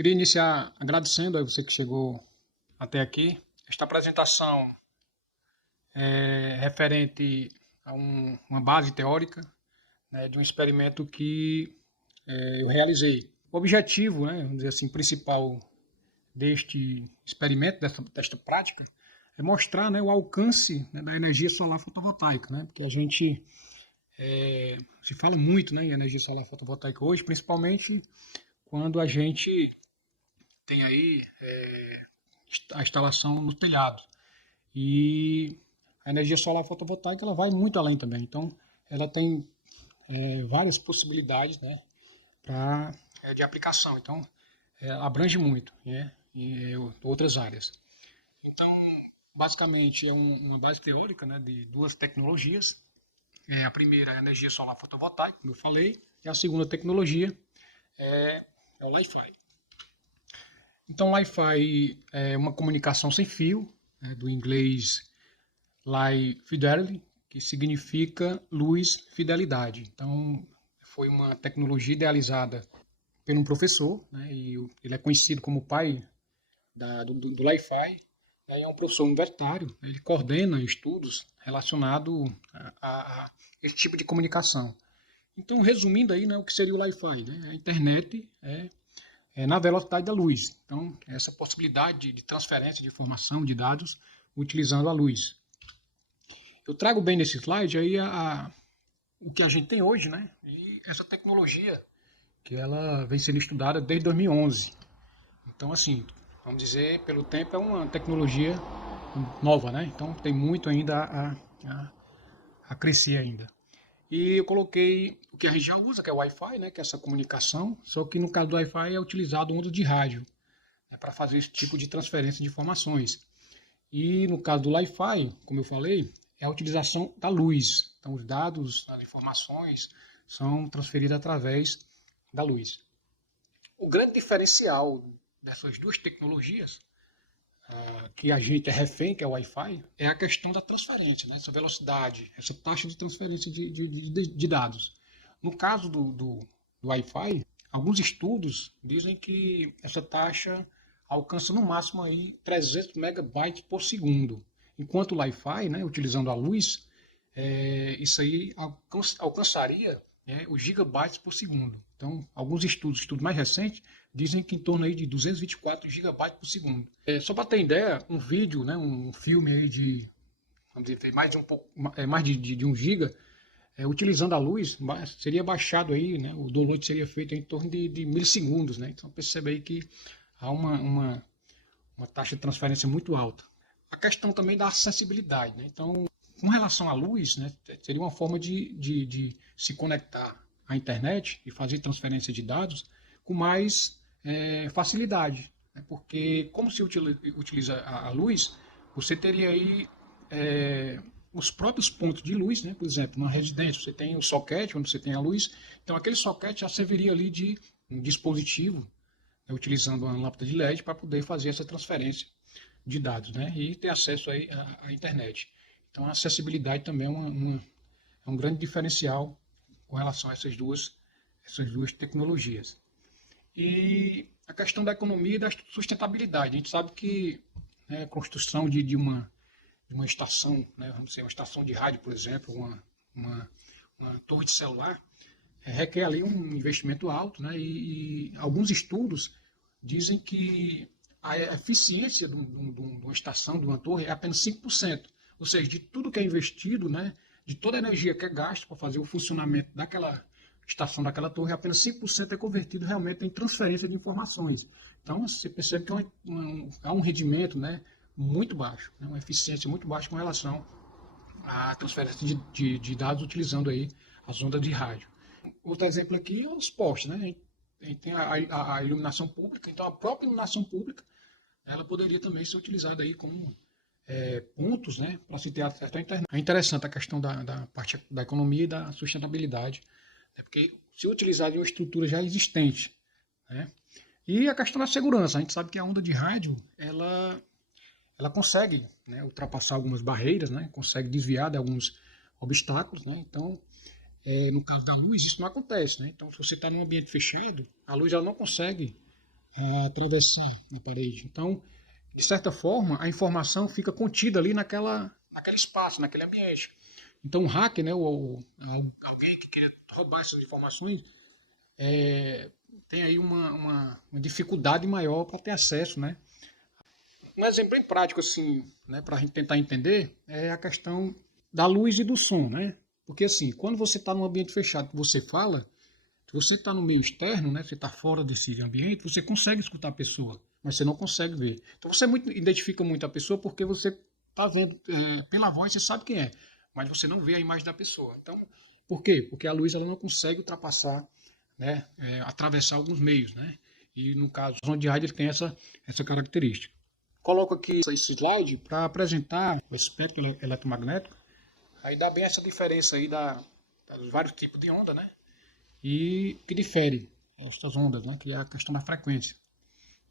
Queria iniciar agradecendo a você que chegou até aqui. Esta apresentação é referente a uma base teórica, né, de um experimento que eu realizei. O objetivo, né, vamos dizer assim, principal deste experimento, desta prática, é mostrar, né, o alcance, né, da energia solar fotovoltaica, né, porque a gente se fala muito, né, em energia solar fotovoltaica hoje, principalmente quando a gente tem aí a instalação no telhado. E a energia solar fotovoltaica ela vai muito além também. Então, ela tem várias possibilidades, né, de aplicação. Então, abrange muito, né, em outras áreas. Então, basicamente, é uma base teórica, né, de duas tecnologias. A primeira é a energia solar fotovoltaica, como eu falei, e a segunda tecnologia é o Li-Fi. Então, Wi-Fi é uma comunicação sem fio, né, do inglês Light Fidelity, que significa luz fidelidade. Então, foi uma tecnologia idealizada por um professor, né, e ele é conhecido como o pai do Wi-Fi. É um professor universitário, né, ele coordena estudos relacionados a esse tipo de comunicação. Então, resumindo aí, né, o que seria o Wi-Fi, né? A internet na velocidade da luz. Então, essa possibilidade de transferência de informação, de dados, utilizando a luz. Eu trago bem nesse slide aí o que a gente tem hoje, né? E essa tecnologia que ela vem sendo estudada desde 2011. Então, assim, vamos dizer, pelo tempo é uma tecnologia nova, né? Então, tem muito ainda a crescer ainda. E eu coloquei o que a gente já usa, que é o Wi-Fi, né, que é essa comunicação, só que no caso do Wi-Fi é utilizado onda de rádio, né, para fazer esse tipo de transferência de informações. E no caso do Wi-Fi, como eu falei, é a utilização da luz. Então os dados, as informações são transferidas através da luz. O grande diferencial dessas duas tecnologias que a gente é refém, que é o Wi-Fi, é a questão da transferência, né? Essa velocidade, essa taxa de transferência de dados. No caso do Wi-Fi, alguns estudos dizem que essa taxa alcança no máximo aí 300 megabytes por segundo, enquanto o Wi-Fi, né, utilizando a luz, isso aí alcançaria, né, os gigabytes por segundo. Então, alguns estudos mais recentes, dizem que em torno aí de 224 gigabytes por segundo. Só para ter ideia, um vídeo, né, um filme aí de, vamos dizer, mais de 1 giga, utilizando a luz, seria baixado aí, né, o download seria feito em torno de milissegundos, né? Então percebe aí que há uma taxa de transferência muito alta. A questão também da acessibilidade, né? Então, com relação à luz, né, seria uma forma de se conectar à internet e fazer transferência de dados com mais facilidade, né? Porque como se utiliza a luz, você teria aí os próprios pontos de luz, né? Por exemplo, numa residência você tem o soquete, onde você tem a luz, então aquele soquete já serviria ali de um dispositivo, né, utilizando uma lâmpada de LED para poder fazer essa transferência de dados, né? E ter acesso aí à internet. Então a acessibilidade também é um grande diferencial com relação a essas duas tecnologias. E a questão da economia e da sustentabilidade. A gente sabe que, né, a construção de uma estação, né, vamos dizer, uma estação de rádio, por exemplo, uma torre de celular, requer ali um investimento alto, né, e alguns estudos dizem que a eficiência de uma estação, de uma torre, é apenas 5%. Ou seja, de tudo que é investido, né, de toda a energia que é gasta para fazer o funcionamento daquela estação, daquela torre, apenas 5% é convertido realmente em transferência de informações. Então, você percebe que há um rendimento, né, muito baixo, né, uma eficiência muito baixa com relação à transferência de dados utilizando aí as ondas de rádio. Outro exemplo aqui é os postes, né? A gente tem a iluminação pública, então a própria iluminação pública ela poderia também ser utilizada aí como pontos, né, para se ter acesso à internet. É interessante a questão da parte da economia e da sustentabilidade, né, porque se utilizar de uma estrutura já existente, né, e a questão da segurança, a gente sabe que a onda de rádio ela consegue, né, ultrapassar algumas barreiras, né, consegue desviar de alguns obstáculos, né, então no caso da luz isso não acontece, né, então se você está num ambiente fechado, a luz ela não consegue a atravessar a parede. Então, de certa forma, a informação fica contida ali naquele espaço, naquele ambiente. Então, o hacker, né, alguém que queira roubar essas informações, tem aí uma dificuldade maior para ter acesso, né? Um exemplo bem prático, assim, né, para a gente tentar entender, é a questão da luz e do som, né? Porque, assim, quando você está num ambiente fechado que você fala, se você está no meio externo, né, você está fora desse ambiente, você consegue escutar a pessoa, mas você não consegue ver. Então, você identifica muito a pessoa porque você está vendo pela voz, você sabe quem é, mas você não vê a imagem da pessoa. Então, por quê? Porque a luz ela não consegue ultrapassar, né, atravessar alguns meios, né? E no caso, o som de rádio ele tem essa característica. Coloco aqui esse slide para apresentar o espectro eletromagnético. Aí dá bem essa diferença aí dos vários tipos de onda, né? E que difere essas ondas, né? Que é a questão da frequência.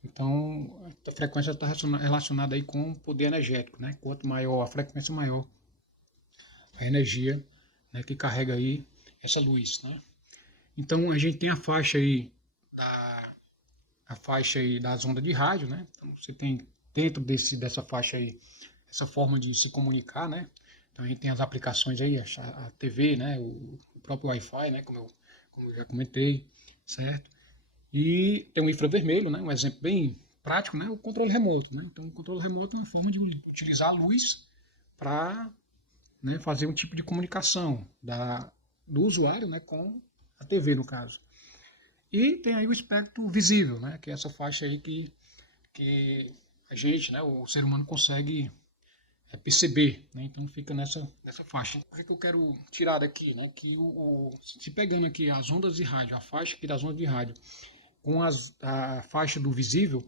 Então, a frequência está relacionada aí com o poder energético, né? Quanto maior a frequência, maior a energia, né, que carrega aí essa luz, né? Então, a gente tem a faixa aí das ondas de rádio, né? Então, você tem dentro dessa faixa aí essa forma de se comunicar, né? Então, a gente tem as aplicações aí, a TV, né? O próprio Wi-Fi, né? Como eu já comentei, certo? E tem o infravermelho, né? Um exemplo bem prático, né? O controle remoto, né? Então, o controle remoto é uma forma de utilizar a luz para, né, fazer um tipo de comunicação do usuário, né, com a TV, no caso. E tem aí o espectro visível, né, que é essa faixa aí que a gente, né, o ser humano consegue perceber, né, então fica nessa faixa. O que eu quero tirar daqui, né, que se pegando aqui as ondas de rádio, a faixa aqui das ondas de rádio, com a faixa do visível,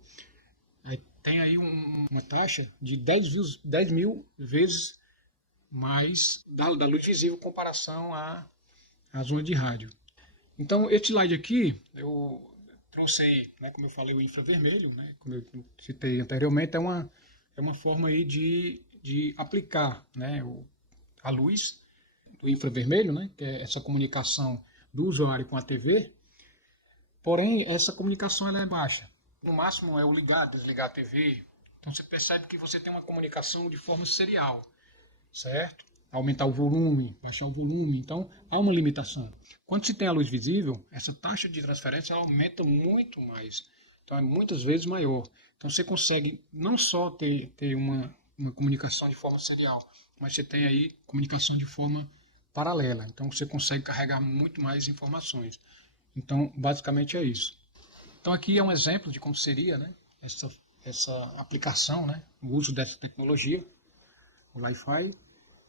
tem aí uma taxa de 10 mil vezes mais da luz visível em comparação às ondas de rádio. Então, esse slide aqui, eu trouxe aí, né, como eu falei, o infravermelho, né, como eu citei anteriormente, é uma forma aí de aplicar, né, a luz do infravermelho, né, que é essa comunicação do usuário com a TV, porém, essa comunicação ela é baixa. No máximo é o ligar, desligar a TV. Então, você percebe que você tem uma comunicação de forma serial, certo? Aumentar o volume, baixar o volume, então há uma limitação. Quando se tem a luz visível, essa taxa de transferência ela aumenta muito mais, então é muitas vezes maior. Então você consegue não só ter uma comunicação de forma serial, mas você tem aí comunicação de forma paralela, então você consegue carregar muito mais informações. Então, basicamente é isso. Então aqui é um exemplo de como seria, né, essa aplicação, né, o uso dessa tecnologia, o Wi-Fi.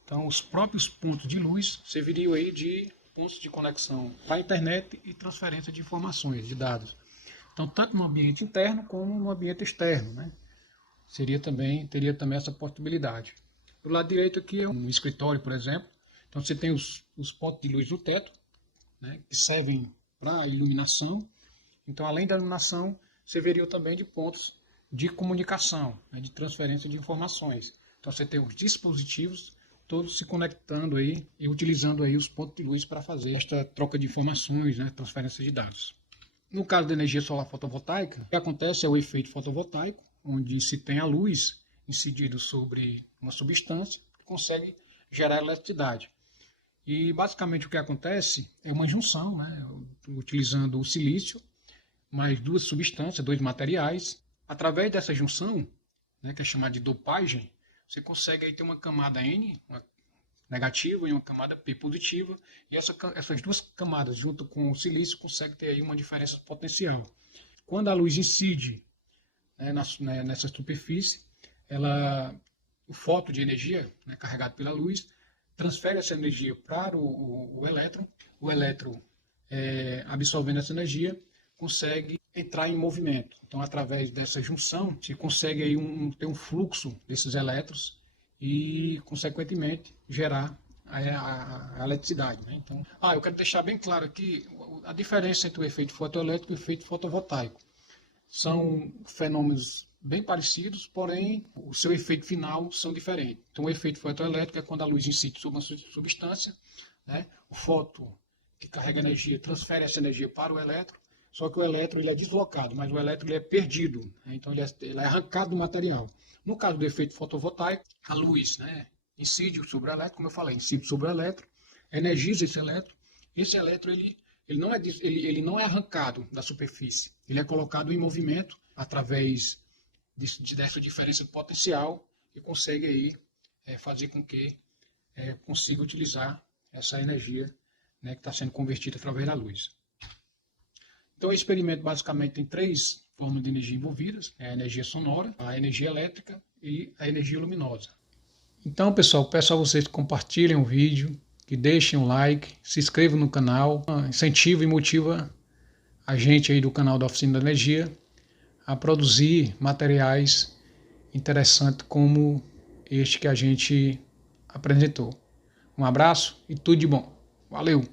Então, os próprios pontos de luz serviriam aí de pontos de conexão para a internet e transferência de informações, de dados. Então, tanto no ambiente interno como no ambiente externo, né? Teria também essa possibilidade. Do lado direito aqui é um escritório, por exemplo. Então, você tem os pontos de luz do teto, né, que servem para iluminação. Então, além da iluminação, serviriam também de pontos de comunicação, né, de transferência de informações. Então, você tem os dispositivos todos se conectando aí e utilizando aí os pontos de luz para fazer esta troca de informações, né, transferência de dados. No caso da energia solar fotovoltaica, o que acontece é o efeito fotovoltaico, onde se tem a luz incidindo sobre uma substância que consegue gerar eletricidade. E basicamente o que acontece é uma junção, né, utilizando o silício mais duas substâncias, dois materiais. Através dessa junção, né, que é chamada de dopagem, você consegue aí ter uma camada N, uma negativa, e uma camada P positiva, e essas duas camadas, junto com o silício, consegue ter aí uma diferença potencial. Quando a luz incide, né, nessa superfície, o fóton de energia, né, carregado pela luz, transfere essa energia para o elétron, absorvendo essa energia, consegue entrar em movimento. Então, através dessa junção, se consegue aí ter um fluxo desses elétrons e, consequentemente, gerar a eletricidade. Né? Então, eu quero deixar bem claro aqui a diferença entre o efeito fotoelétrico e o efeito fotovoltaico. São fenômenos bem parecidos, porém o seu efeito final são diferentes. Então, o efeito fotoelétrico é quando a luz incide sobre uma substância, né? O fóton que carrega energia transfere essa energia para o elétron, só que o elétron ele é deslocado, mas o elétron ele é perdido, né? Então ele é arrancado do material. No caso do efeito fotovoltaico, a luz, né, incide sobre o elétron, como eu falei, incide sobre o elétron, energiza esse elétron. Esse elétron ele não é arrancado da superfície, ele é colocado em movimento através dessa diferença de potencial e consegue aí fazer com que consiga utilizar essa energia, né, que está sendo convertida através da luz. Então, o experimento basicamente tem 3 formas de energia envolvidas: a energia sonora, a energia elétrica e a energia luminosa. Então, pessoal, peço a vocês que compartilhem o vídeo, que deixem um like, se inscrevam no canal, incentiva e motiva a gente aí do canal da Oficina da Energia a produzir materiais interessantes como este que a gente apresentou. Um abraço e tudo de bom. Valeu!